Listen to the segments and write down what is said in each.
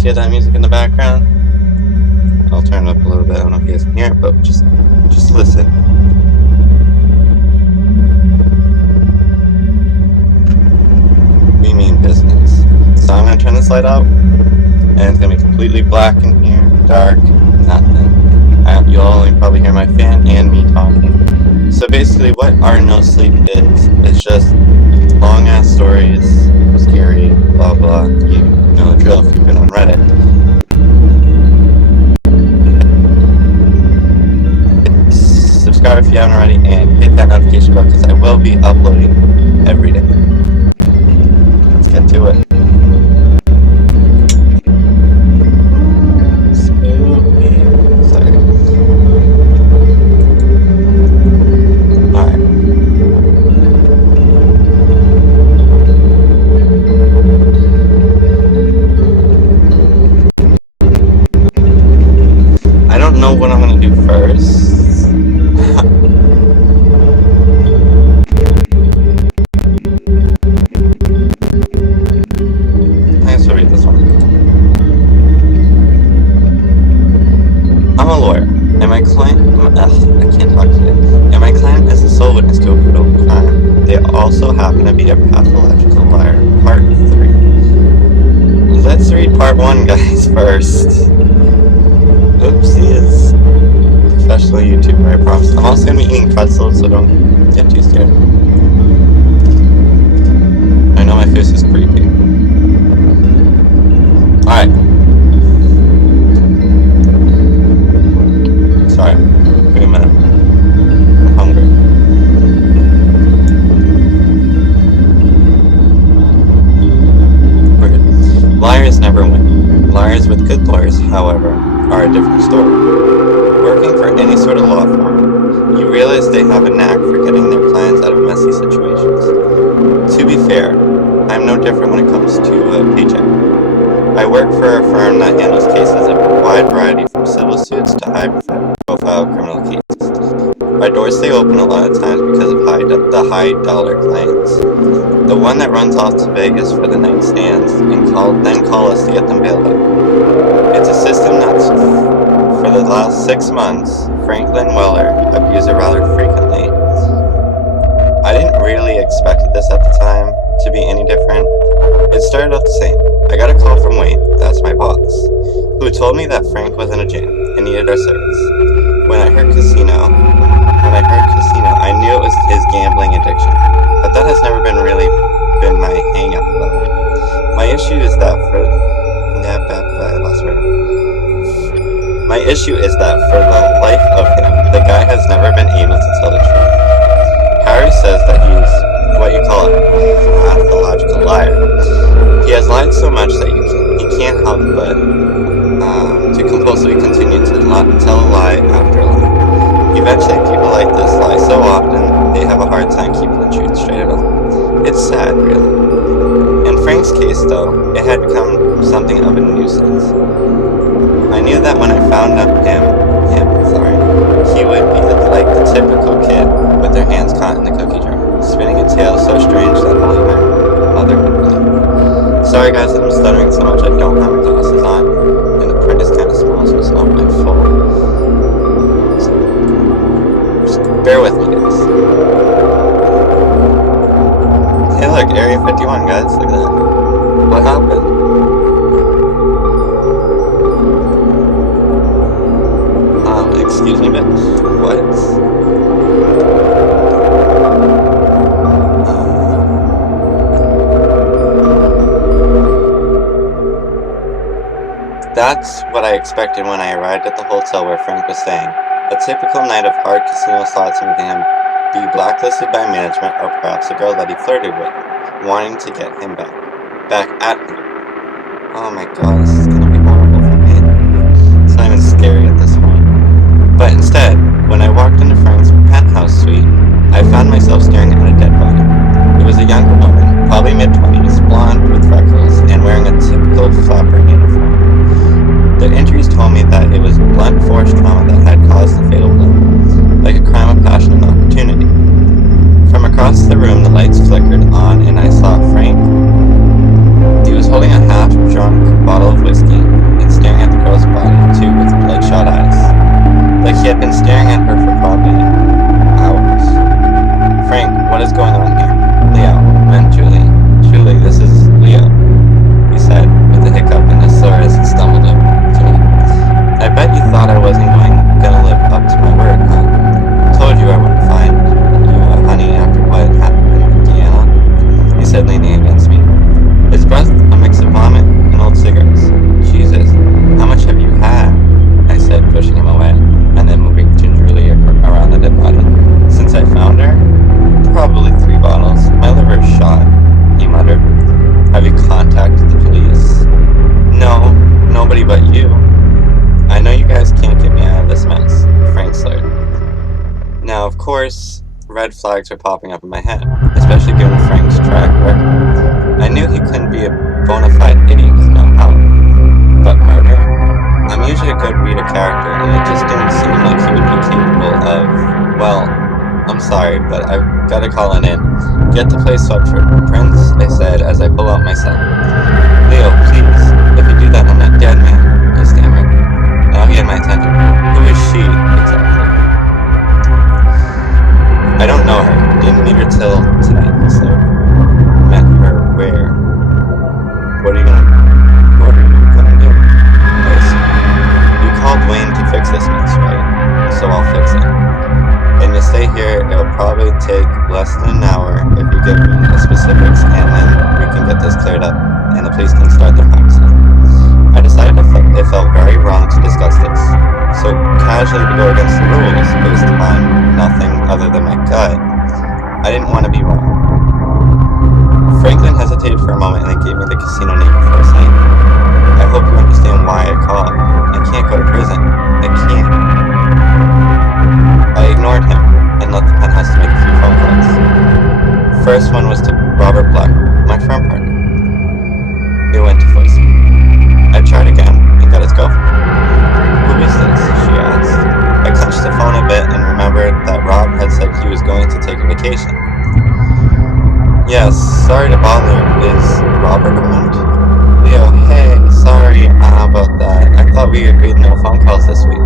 guys hear that music in the background? I'll turn it up a little bit. I don't know if you guys can hear it, but just listen. We mean business. So I'm gonna turn this light out, and it's gonna be completely black in here, dark, nothing. You'll only probably hear my fan and me talking. So basically, what our NoSleep is, it's just long ass stories, scary, blah blah. You know the drill if you've been on Reddit. Subscribe if you haven't already, and hit that notification bell because I will be uploading every day. Let's get to it. Sorry. Alright. I don't know what I'm gonna do first. I guess I'll read this one. I'm a lawyer, and my client, I can't talk today, and my client is the sole witness to a brutal crime. They also happen to be a pathological liar. Part 3. Let's read part 1, guys, first. Oopsies. Professional YouTuber, I promise. I'm also going to be eating pretzels, so don't get too scared. I know my face is creepy. Alright. Sorry. Give me a minute. I'm hungry. Weird. Liars never win. Liars with good lawyers, however, are a different story. Working for any sort of law firm, you realize they have a knack for getting their clients out of messy situations. To be fair, I'm no different when it comes to a paycheck. I work for a firm that handles cases of a wide variety from civil suits to high-profile criminal cases. Our doors stay open a lot of times because of the high-dollar clients. The one that runs off to Vegas for the night stands and then call us to get them bailed out. It's a system that's, for the last 6 months, Franklin Weller abused it rather frequently. I didn't really expect this at the time to be any different. It started off the same. I got a call from Wayne, that's my boss, who told me that Frank was in a jam and needed our service. When I heard casino, I knew it was his gambling addiction, but that has never really been my hang-up about it. My issue is that for the life of him, the guy has never been able to tell the truth. Harry says that he's what you call a pathological liar. He has lied so much that he can't help but to compulsively continue to tell a lie after a lie. Eventually, people like this lie so often, they have a hard time keeping the truth straight at all. It's sad, really. In Frank's case, though, it had become something of a nuisance. I knew that when I found he would be like the typical kid with their hands caught in the cookie jar, spinning a tale so strange that only my mother could believe. Sorry guys that I'm stuttering so much, I don't have my glasses on, and the print is kind of small, so it's not my fault. So, just bear with me, guys. Hey look, Area 51, guys, look at that. What happened? Excuse me, but what? That's what I expected when I arrived at the hotel where Frank was staying. A typical night of hard casino slots making him be blacklisted by management, or perhaps a girl that he flirted with, wanting to get him back at him. Oh my god, this is gonna be horrible for me. It's not even scary at this point. But instead, when I walked into Frank's penthouse suite, I found myself staring at a dead body. It was a younger woman, probably mid-20s, blonde with freckles, and wearing a typical flapper uniform. The injuries told me that it was blunt force trauma that had caused the fatal blow, like a crime of passion and opportunity. From across the room, the lights flickered on, and I saw Frank. He was holding a half-drunk bottle of whiskey, staring at her for probably hours. Frank, what is going on here? Leo, meant Julie. Julie, this is Leo, he said with a hiccup in his throat as he stumbled up to me. I bet you thought I wasn't gonna live up to my word, huh? Told you I wouldn't find you, honey, after what happened with Deanna, he said, leaning against me. His breath a mix of vomit and old cigarettes. Jesus, how much have you had? I said, pushing him away, and then moving gingerly around the dead body. Since I found her? Probably 3 bottles. My liver is shot, he muttered. Have you contacted the police? No, nobody but you. I know you guys can't get me out of this mess, Frank slurred. Now, of course, red flags are popping up in my head, especially given Frank's track record. I knew he couldn't be a bona fide idiot with no help. But murder? I'm usually a good reader character, and it just didn't seem like he would be capable of, well, I'm sorry, but I've got to call it in. Get the place swept for Prince, I said as I pull out my cell. Leo, please, if you do that, I'm not dead, man, I stammered. Now he had my attention. Who is she, exactly? I don't know her. Didn't meet her till tonight, so met her where? What are you gonna do? You called Wayne to fix this mess, right? So I'll fix it. And you stay here, it'll probably take less than an hour if you give me the specifics, and then we can get this cleared up, and the police can start their homicide. I decided it felt very wrong to discuss this, so casually to go against the rules based on nothing other than my gut. I didn't want to be wrong. Franklin hesitated for a moment and then gave me the casino name before saying, I hope you understand why I called. I can't go to prison. I can't. I ignored him and left the penthouse to make a few phone calls. First one was to Robert Black, my firm partner. It went to voicemail. I tried again and got his girlfriend. Who is this? She asked. I clenched the phone a bit and remembered that Rob had said he was going to take a vacation. Yes, sorry to bother you. Is Robert around? Leo, hey, sorry about that. I thought we agreed no phone calls this week.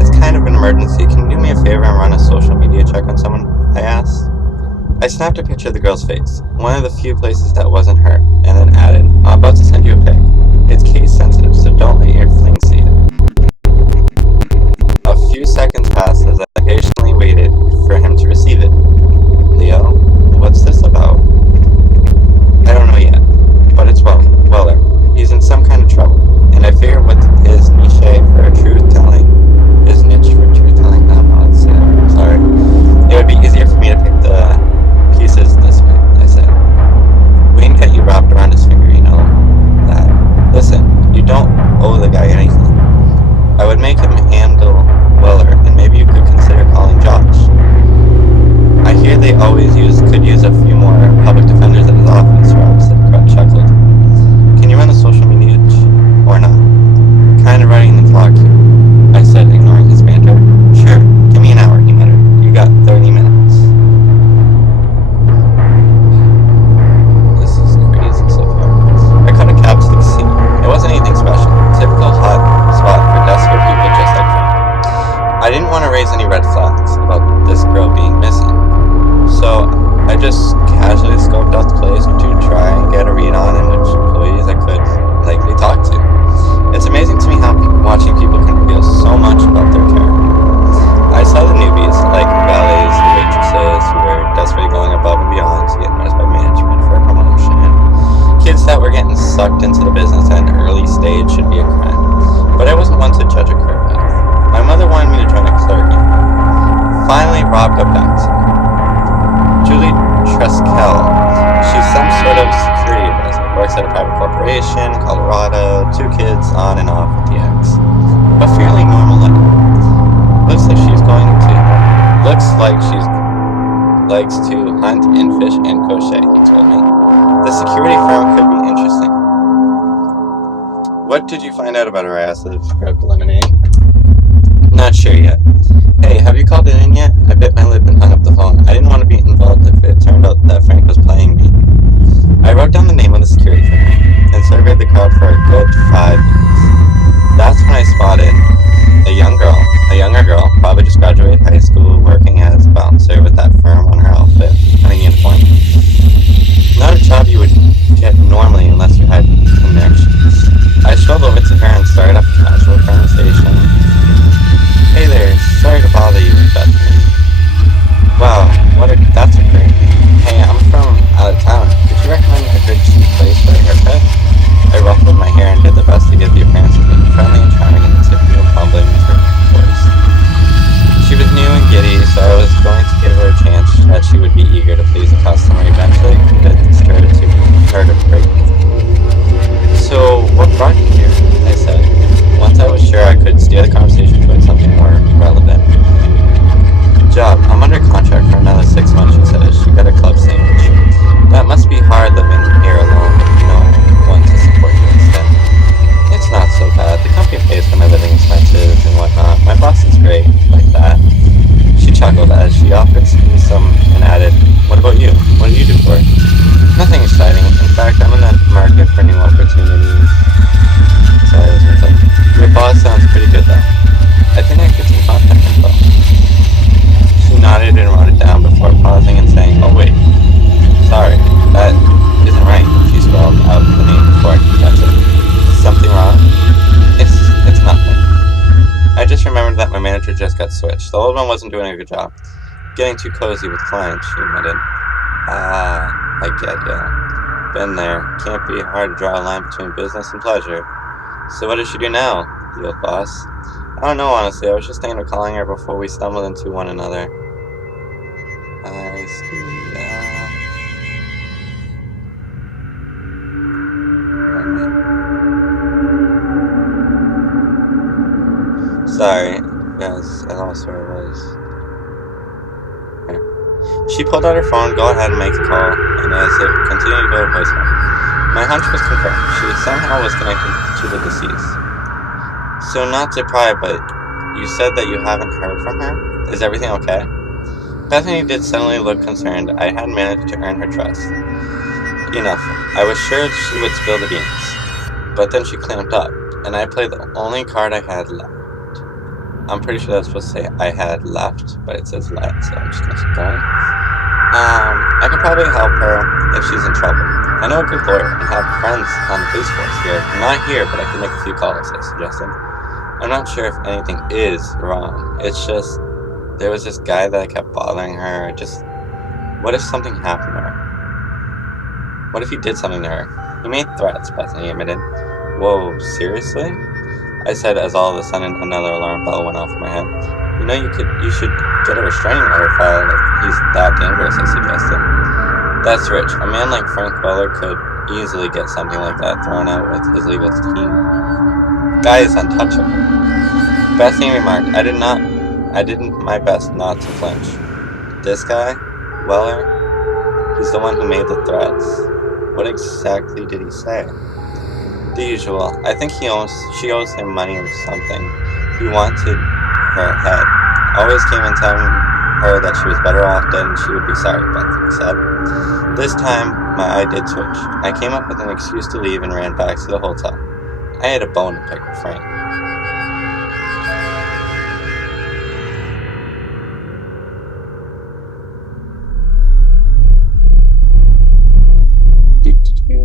It's kind of an emergency. Can you do me a favor and run a social media check on someone? I asked. I snapped a picture of the girl's face, one of the few places that wasn't her, and then added, I'm about to send you a pic. It's case sensitive, so don't let your fling see it. A few seconds passed as I patiently waited for him to receive it. Leo, what's this about? I don't know yet, but it's Weller. He's in some kind of trouble, and I figured with his niche for truth-telling, I don't know how to say that, I'm sorry, it would be easier for me to pick the pieces this way, I said. Wayne got you wrapped around his finger, you know that. Listen, you don't owe the guy anything. I would make him handle Weller, and maybe you could consider calling Josh. I hear they could use a few more public defenders at his office, Rob said, chuckled. Can you run the social media or not? Kind of running the clock here, I said, ignoring his banter. Sure, give me an hour, he muttered. You got 30 minutes. This is crazy so far. I cut a cab to the casino. It wasn't anything special. Typical hot spot for desperate people just like Frank. I didn't want to raise any red flags about this girl being missing, so I just casually scoped out the place to try and get a read on which employees I could likely talk to. It's amazing to me how watching people can reveal so much about their character. I saw the newbies, like valets and waitresses who were desperately going above and beyond to get noticed by management for a promotion. Kids that were getting sucked into the business at an early stage should be a crime. But I wasn't one to judge a career path. My mother wanted me to join a clergy. Finally, Rob got back to me. Julie Treskel. She's some sort of security advisor. Works at a private corporation, Colorado, 2 kids, on and off with the ex. But fairly normal life. Looks like she likes to hunt and fish and crochet, he told me. The security firm could be interesting. What did you find out about her? I asked as I grabbed lemonade. Not sure yet. Hey, have you called it in yet? I bit my lip and hung up the phone. I didn't want to be involved if it turned out that Frank was playing me. I wrote down the name of the security firm and surveyed the crowd for a good 5 minutes. That's when I spotted a younger girl, probably just that she would be eager to please a customer eventually convinced her to break me. So, what brought you here? I said, once I was sure I could steer the conversation towards something more relevant. Job, I'm under contract for another 6 months, she said as she got a club sandwich. That must be hard living here alone with no one to support you instead. It's not so bad. The company pays for my living expenses and whatnot. My boss is great, like that. She chuckled as she offered me some and added, What about you? What do you do for it? Nothing exciting. In fact, I'm in the market for new opportunities. Sorry, I was gonna say. Your boss sounds pretty good though. I think I get some contact info. She nodded and wrote it down before pausing and saying, Oh wait, sorry, that isn't right. She spelled out the name before I could catch it. Something wrong? It's nothing. I just remembered that my manager just got switched. The old one wasn't doing a good job. Getting too cozy with clients, she admitted. Ah, I get ya. Been there. Can't be hard to draw a line between business and pleasure. So what does she do now, the old boss? I don't know, honestly. I was just thinking of calling her before we stumbled into one another. I see. Sorry, guys. I lost where I was. She pulled out her phone, go ahead and make the call, and as it continued to go to voicemail, my hunch was confirmed. She somehow was connected to the deceased. So not to pry, but you said that you haven't heard from her? Is everything okay? Bethany did suddenly look concerned. I had managed to earn her trust. Enough. I was sure she would spill the beans. But then she clamped up, and I played the only card I had left. I'm pretty sure that's supposed to say I had left, but it says let, so I'm just gonna keep going. I could probably help her if she's in trouble. I know a good lawyer and have friends on the police force here. Not here, but I can make a few calls, I suggested. I'm not sure if anything is wrong. It's just, there was this guy that kept bothering her. What if something happened to her? What if he did something to her? He made threats, Bethany admitted. Whoa, seriously? I said as all of a sudden another alarm bell went off in my head. You know, you should get a restraining order filed if he's that dangerous, I suggested. That's rich. A man like Frank Weller could easily get something like that thrown out with his legal team. Guy is untouchable. Bethany remarked, I did my best not to flinch. This guy, Weller, he's the one who made the threats. What exactly did he say? The usual. I think she owes him money or something. He wanted her head. Always came in telling her that she was better off dead and she would be sorry, Bethany said. This time, my eye did twitch. I came up with an excuse to leave and ran back to the hotel. I had a bone to pick with Frank.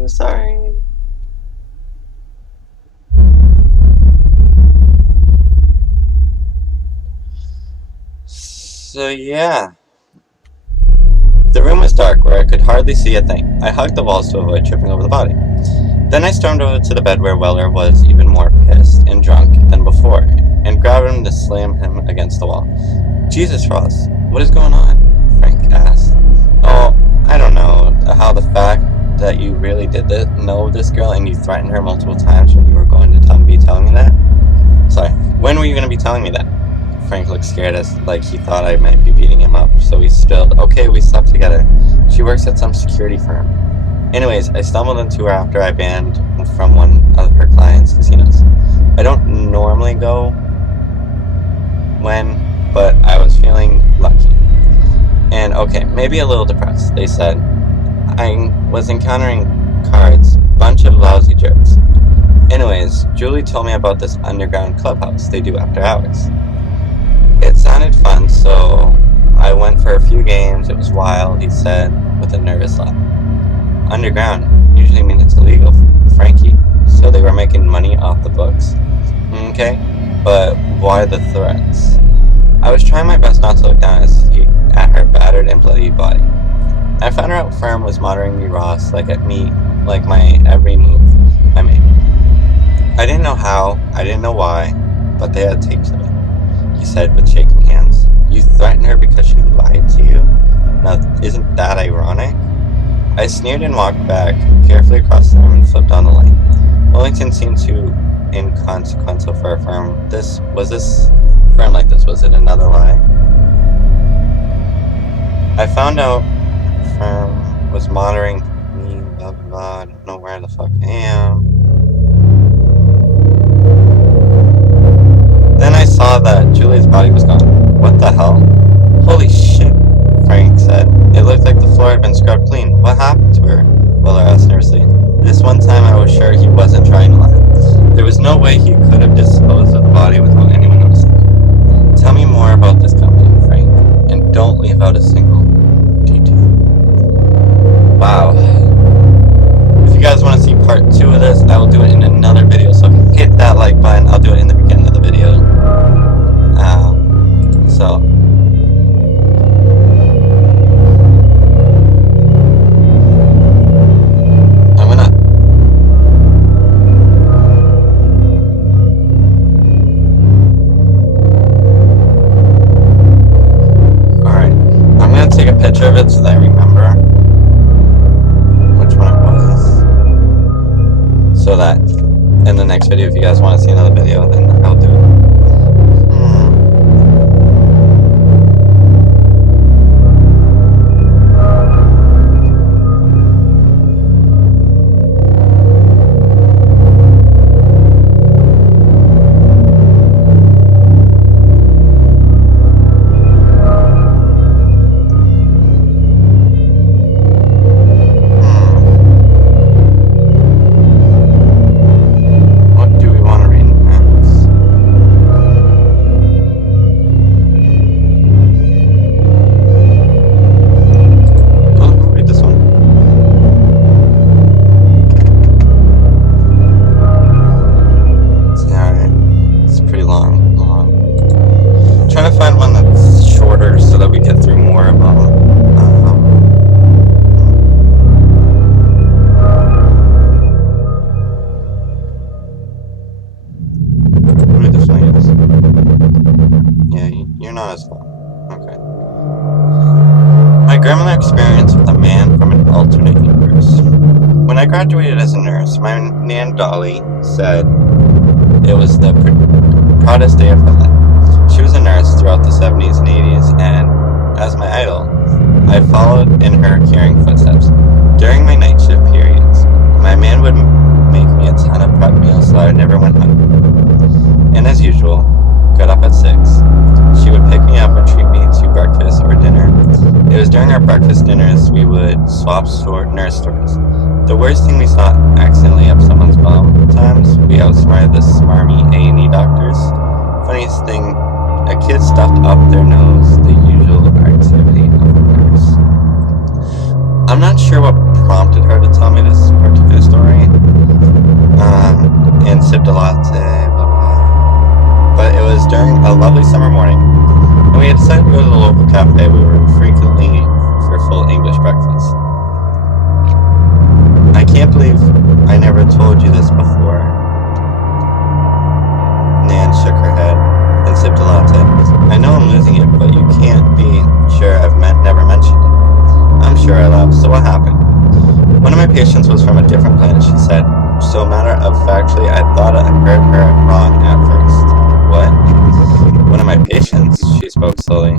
Sorry. So yeah, the room was dark where I could hardly see a thing. I hugged the walls to avoid tripping over the body. Then I stormed over to the bed where Weller was even more pissed and drunk than before, and grabbed him to slam him against the wall. Jesus, Ross, what is going on? Frank asked. Oh, I don't know how the fact that you really did know this girl and you threatened her multiple times when you were going to be telling me that? Sorry, when were you going to be telling me that? Frank looked scared as like he thought I might be beating him up, so he spilled, okay, we slept together. She works at some security firm. Anyways, I stumbled into her after I banned from one of her clients' casinos. I don't normally go but I was feeling lucky. And okay, maybe a little depressed, they said. I was encountering cards, bunch of lousy jerks. Anyways, Julie told me about this underground clubhouse they do after hours. It sounded fun, so I went for a few games. It was wild, he said, with a nervous laugh. Underground usually means it's illegal, Frankie. So they were making money off the books. Okay, but why the threats? I was trying my best not to look down at her battered and bloody body. I found her out firm was monitoring me, Ross, like my every move I made. I didn't know how, I didn't know why, but they had tapes of it, he said with shaking hands. You threatened her because she lied to you? Now, isn't that ironic? I sneered and walked back, carefully across the room and flipped on the light. Wellington seemed too inconsequential for a firm. Was this firm like this? Was it another lie? I found out firm was monitoring me, blah blah blah. I don't know where the fuck I am. Then I saw that Julie's body was gone. What the hell? Holy shit, Frank said. It looked like the floor had been scrubbed clean. What happened to her? Weller asked nervously. This one time I was sure he wasn't trying to lie. There was no way he could have disposed of the body without anyone noticing. Tell me more about this company, Frank, and don't leave out a single detail. Wow. If you guys want to see part 2 of this, I will do it in another video, so hit that like button. I'll do it in the beginning of the video. So take a picture of it so that I remember which one it was. So that in the next video, if you guys want to see another video, then I'll do it. Experience with a man from an alternate universe. When I graduated as a nurse, my Nan Dolly said it was the proudest day of her life. She was a nurse throughout the 70s and 80s, and as my idol, I followed in her caring footsteps. During my night shift periods, my man would make me a ton of prep meals so I never went hungry. And as usual, got up at 6. She would pick me up and treat me to breakfast or dinner. It was during our breakfast dinners we would swap nurse stories. The worst thing we saw accidentally up someone's bum times, we outsmarted the smarmy A&E doctors. Funniest thing, a kid stuffed up their nose, the usual activity of a nurse. I'm not sure what prompted her to tell me this particular story, and sipped a latte, blah, blah. But it was during a lovely summer morning, and we had decided to go to the local cafe we were frequently for full English breakfast. I can't believe I never told you this before. Nan shook her head and sipped a latte. I know I'm losing it, but you can't be sure I've never mentioned it. I'm sure I laughed. So what happened? One of my patients was from a different planet, she said. So matter of factly, I thought I heard her wrong at first. What? One of my patients, she spoke slowly.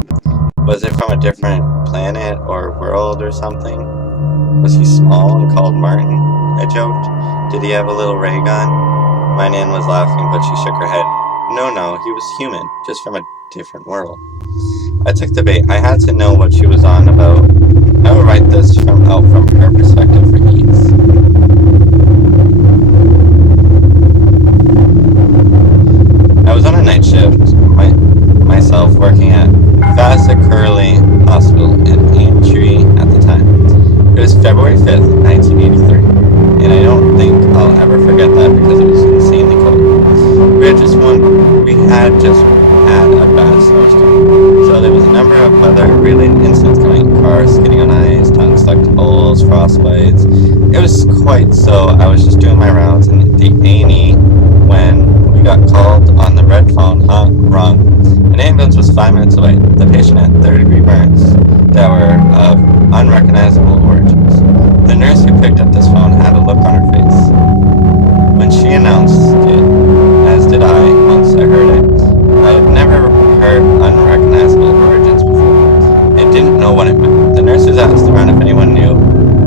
Was it from a different planet or world or something? Was he small and called Martin? I joked. Did he have a little ray gun? My Nan was laughing, but she shook her head. No, he was human, just from a different world. I took the bait. I had to know what she was on about. I will write this out from her perspective for ease. I was on a night shift, myself working at Vasa Curley Hospital in Aintree at the time. It was February 5th, 1983, and I don't think I'll ever forget that because it was insanely cold. We had just had a bad snowstorm, so there was a number of weather-related incidents coming: cars skidding on ice, tongue stuck to poles, frostbites. It was quite so. I was just doing my rounds in the A&E when we got called on the red phone, rung, and An ambulance was 5 minutes away. The patient had third-degree burns that were of unrecognizable origins. The nurse who picked up this phone had a look on her face. When she announced it, as did I once I heard it, I had never heard unrecognizable origins before, and didn't know what it meant. The nurses asked around if anyone knew,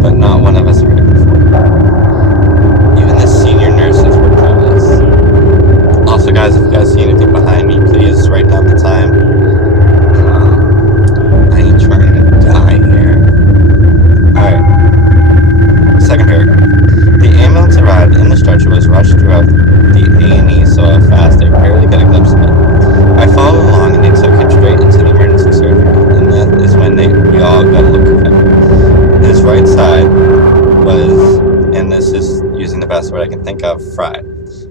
but not one of us heard it before. Even the senior nurses were clueless. Also, guys, if you guys see anything behind me, please write down the time. I ain't trying to die here. Alright, second paragraph. The ambulance arrived and the stretcher was rushed throughout the A&E so fast I barely got a glimpse of it. I followed along and they took him straight into the emergency surgery, and that is when we all got a look at him. His right side was, and this is using the best word I can think of, fried.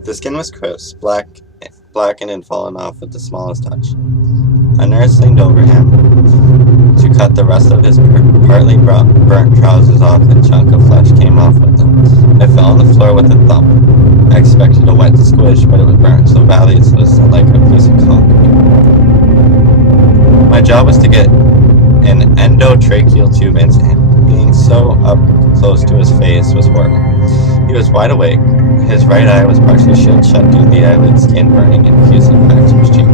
The skin was crisp, blackened and fallen off with the smallest touch. A nurse leaned over him to cut the rest of his partly burnt trousers off, and a chunk of flesh came off with them. It fell on the floor with a thump. I expected a wet squish, but it was burnt so badly it listed like a piece of concrete. My job was to get an endotracheal tube into him. Being so up close to his face was horrible. He was wide awake. His right eye was partially shut due to the eyelid skin burning and fusing back to his cheek.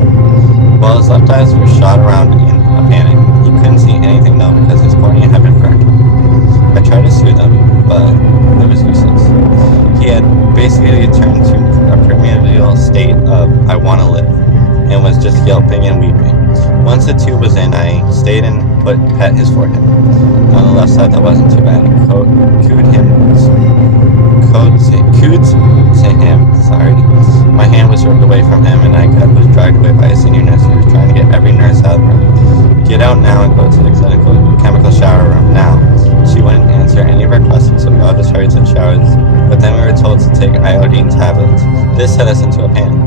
While his left eyes were shot around in a panic, he couldn't see anything though because his cornea had been burned. I tried to soothe him, but it was useless. He had basically turned to a primordial state of "I want to live," and was just yelping and weeping. Once the tube was in, I stayed and pet his forehead. On the left side, that wasn't too bad. Cooed to him. Sorry. My hand was ripped away from him, and I was dragged away by a senior nurse who was trying to get every nurse out of the room. Get out now and go to the chemical shower room now. She wouldn't answer any of our questions, so we all just hurried to the showers. But then we were told to take iodine tablets. This set us into a panic.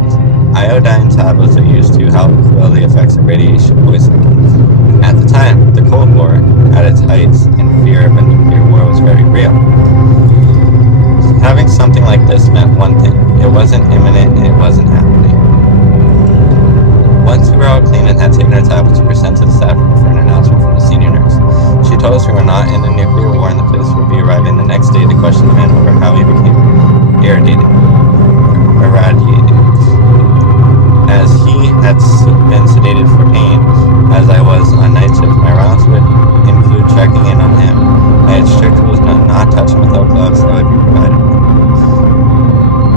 Iodine tablets are used to help cool the effects of radiation poisoning. At the time, the Cold War, at its heights, and fear of a nuclear war was very real. Having something like this meant one thing. It wasn't imminent and it wasn't happening. Once we were all clean and had taken our tablets, we were sent to the staff room for an announcement from the senior nurse. She told us we were not in a nuclear war and the police would be arriving the next day to question the man over how he became irradiated, as he had been sedated for pain. As I was on night shift, my rounds would include checking in on him. I had strict rules not touch him without gloves that would be provided.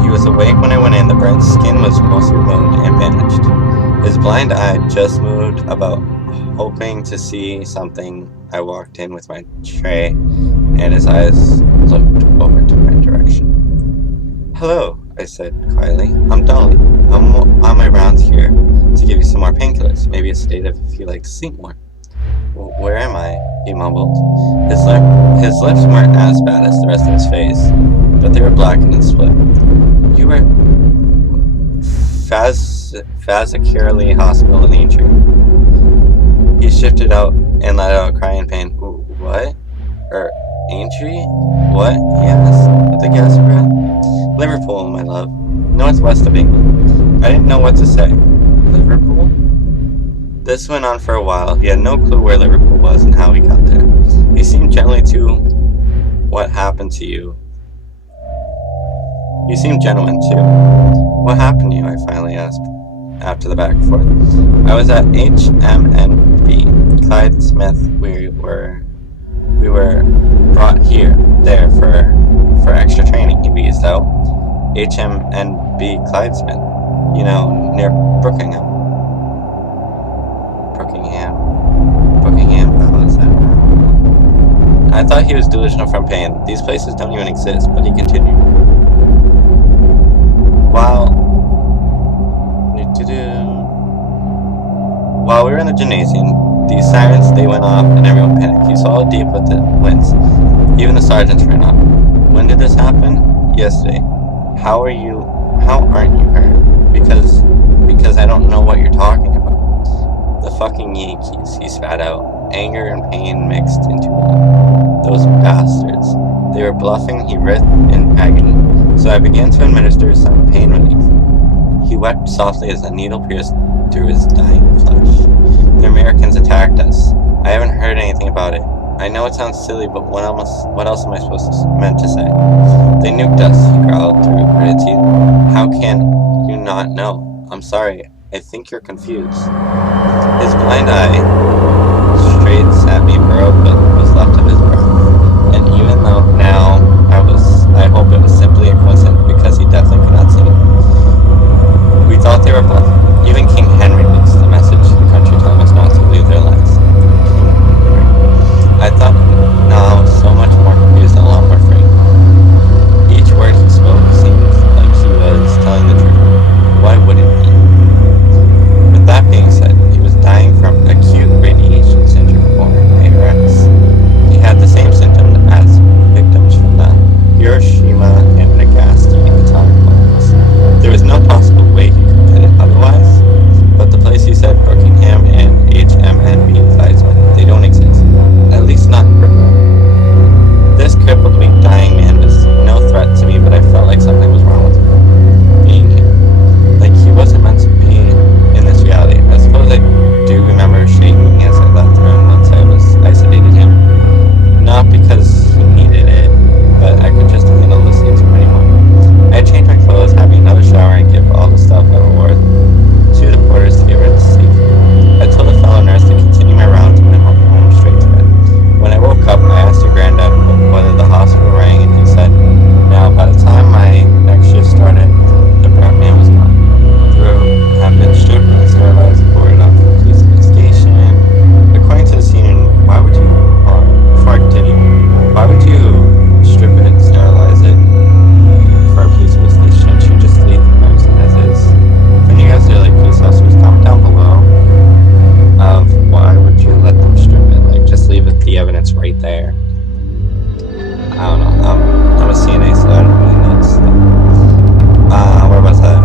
He was awake when I went in. The burnt skin was mostly removed and bandaged. His blind eye just moved about, hoping to see something. I walked in with my tray, and his eyes looked over to my direction. "Hello," I said quietly. "I'm Dolly. I'm on my rounds here to give you some more painkillers, maybe a sedative if you like to sleep more." "Where am I?" he mumbled. His lips weren't as bad as the rest of his face, but they were blackened and split. "You were Fazakirli Hospital in Aintree." He shifted out and let out a cry in pain. "What? Aintree? What?" he asked with a gasp of breath. "Liverpool, my love. Northwest of England." I didn't know what to say. Liverpool? This went on for a while. He had no clue where Liverpool was and how he got there. He seemed gently to "What happened to you?" You seemed genuine, too. "What happened to you?" I finally asked after the back and forth. "I was at HMNB. Clyde Smith. We were brought there for extra training," he wheezed out. "HMNB Clyde Smith. You know, near Brookingham." How is that? I thought he was delusional from pain. These places don't even exist, but he continued. While we were in the gymnasium, these sirens, they went off and everyone panicked. He swallowed deep with the winds. Even the sergeants ran off. "When did this happen?" "Yesterday." How aren't you hurt?" Because I don't know what you're talking about." "The fucking Yankees," he spat out. Anger and pain mixed into one. "Those bastards. They were bluffing," he writhed in agony. So I began to administer some pain relief. He wept softly as a needle pierced through his dying flesh. flesh. The Americans attacked us. I haven't heard anything about it. I know it sounds silly, but what else am I meant to say? They nuked us, he growled through gritted teeth. How can you not know? I'm sorry, I think you're confused. His blind eye straight at me burrowed what was left of his breath. And even though now I hope it was simply a coincidence because he definitely could not see it. We thought they were bluffing. Even King Henry leaks the message to the country telling us not to believe their lies. King Henry. I thought now so much more confused and a lot more afraid. Each word he spoke seemed like he was telling the truth. Why wouldn't he? With that being said, he was dying from acute radiation syndrome, or ARS. He had the same symptoms as victims from the Hiroshima and Nagasaki atomic bombs. There was no possible way he could put it otherwise, but the place he said Buckingham and HMNB plasma, they don't exist. At least not in Britain. This crippled, weak, dying man was no threat to me, but I felt like something was wrong with him being here. Like he wasn't meant to be in this reality. I suppose I do remember shaking as I left the room once I sedated him. Not because he needed it, but I could just handle listening to him anymore. I had changed my clothes, having another shower, and give all the stuff I wore to the porters to get ready to sleep. I told the fellow nurse to continue my rounds and went home straight to bed. When I woke up, I asked her granddad whether the hospital rang, and he said, now, by the time my next shift started, the burnt man was gone. The room had been stripped and sterilized and boarded up for police investigation. According to the scene, before I continue, why would you strip it and sterilize it for a police investigation? Shouldn't you just leave the crime scene as is? When you guys are like police officers, comment down below of why would you let them strip it? Like, just leave the evidence right there. I don't know. I'm a CNA, so I don't really know this stuff. Where was that?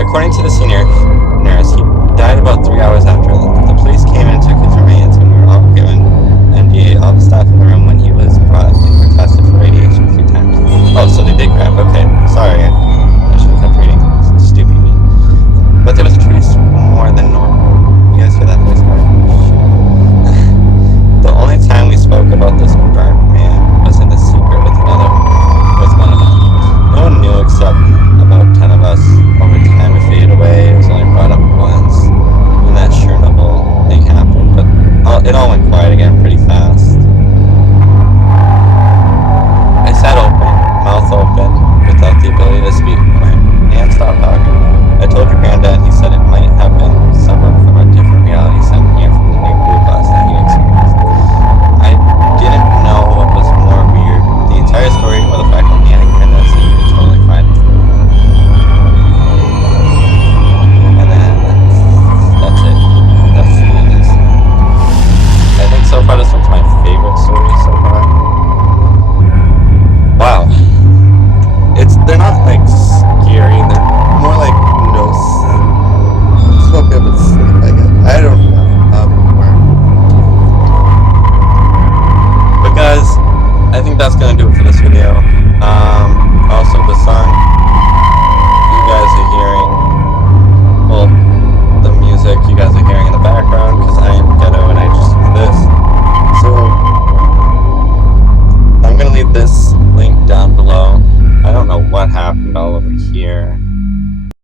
According to the senior nurse, he died about 3 hours after. The police came and took his remains, and we were all given NDA. All the staff in the room